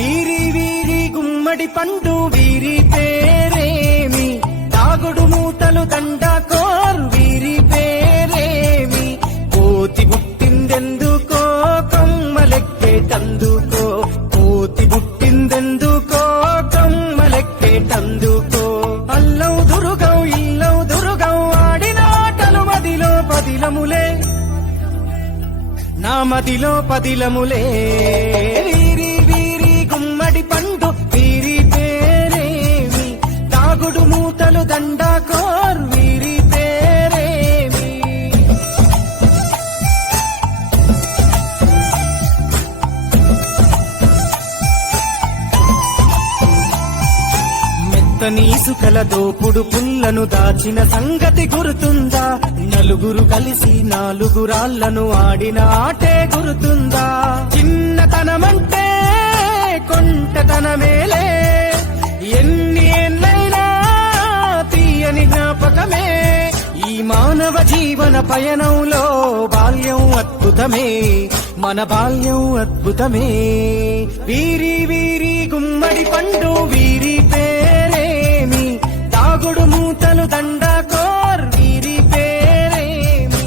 వీరి వీరి గుమ్మడి పండు వీరి పేరేమి, తాగుడు మూతలు దండాకోర్ వీరి పేరేమి, కోతి పుట్టిందెందుకో కొమ్మలెక్కేటందుకో, కోతి పుట్టిందెందుకో కొమ్మలెక్కేటందుకో. అల్లౌ దురుగౌ ఇల్లౌ దురుగౌ ఆడిన ఆటలు మదిలో పదిలములే, నా మదిలో పదిలములే. వీరి వీరి గుమ్మడి పండు వీరి పేరేమి, తాగుడు మూతలు దండాకోర్ వీరి పేరేమి. మెత్తని ఇసుకల దోపుడు పుల్లను దాచిన సంగతి గుర్తుందా, నలుగురు కలిసి నాలుగురాళ్లను ఆడిన ఆటే గుర్తుందా. చిన్నతనమంటే కొంటతనమేలే, ఎన్ని ఏళ్ళైనా తీయని జ్ఞాపకమే. ఈ మానవ జీవన పయనంలో బాల్యం అద్భుతమే, మన బాల్యం అద్భుతమే. వీరి వీరి గుమ్మడి పండు వీరి పేరేమి, తాగుడు మూతలు దండాకోర్ వీరి పేరేమి.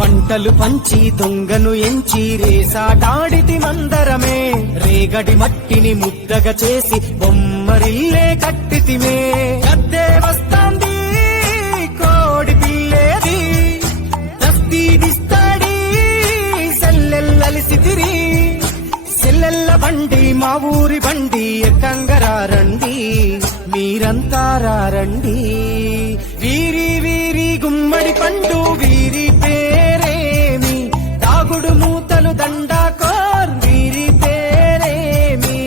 పంటలు పంచి దొంగను ఎంచి రేసాటాడితి మందరమే, రేగడి మట్టిని ముద్దగా చేసి బొమ్మరిల్లే కట్టితిమే. గద్దే వస్తాంది కోడి పిల్లేది, దస్తీ దిస్తాడి సెల్లెల్లలిసితిరి. సెల్లెల్ల బండి మా ఊరి బండి ఎక్కంగరారండి, మీరంతా రారండి. వీరి వీరి గుమ్మడి పండు వీరి పేరేమి, తాగుడు మూతలు దండాకోర్ వీరి పేరేమి.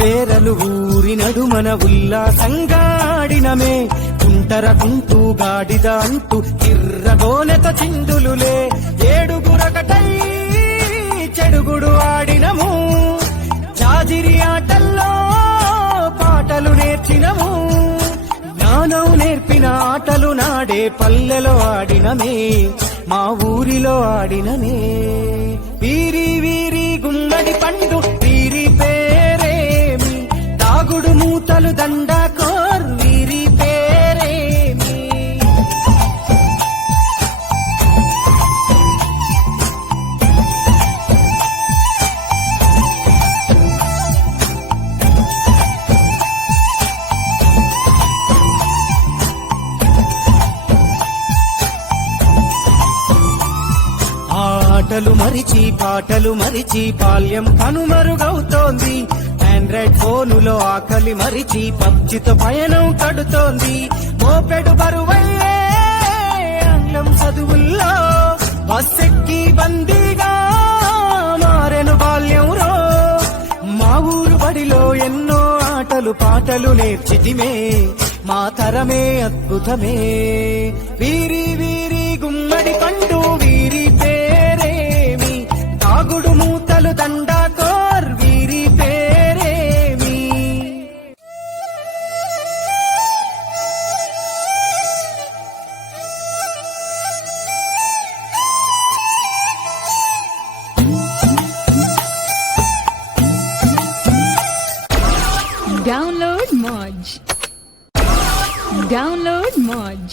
బేరలు ఊరి నడుమన ఉల్లాసంగా ఆడినమే, కుంటరకుంటూ గాడిద అంటూ కిర్రగోనెత చిందులులే. ఏడుగురకటై చెడుగుడు ఆడినము, జాజిరి ఆటల్లో పాటలు నేర్చినము. జ్ఞానం నేర్పిన ఆటలు నాడే పల్లెలో ఆడినమే, మా ఊరిలో ఆడినమే. వీరి వీరి గుమ్మడి పండు వీరి పేరేమి, తాగుడు మూతలు దండాకోర్ వీరి పేరేమి. ఆటలు మరిచి పాటలు మరిచి బాల్యం కనుమరుగవుతోంది. ఆండ్రాయిడ్ ఫోనులో ఆకలి మరిచి పబ్జితో పయనం కడుతోంది. మోపెడు బరువయ్యే ఆంగ్లం చదువుల్లో బస్సెక్కి బందీగా మారెను బాల్యం రో. మా ఊరు బడిలో ఎన్నో ఆటలు పాటలు నేర్చితిమే, మా తరమే అద్భుతమే. వీరి వీరి గుమ్మడి పండు వీరి పేరేమి, తాగుడు మూతలు దండాకోర్ వీరి పేరేమి. Download Moj.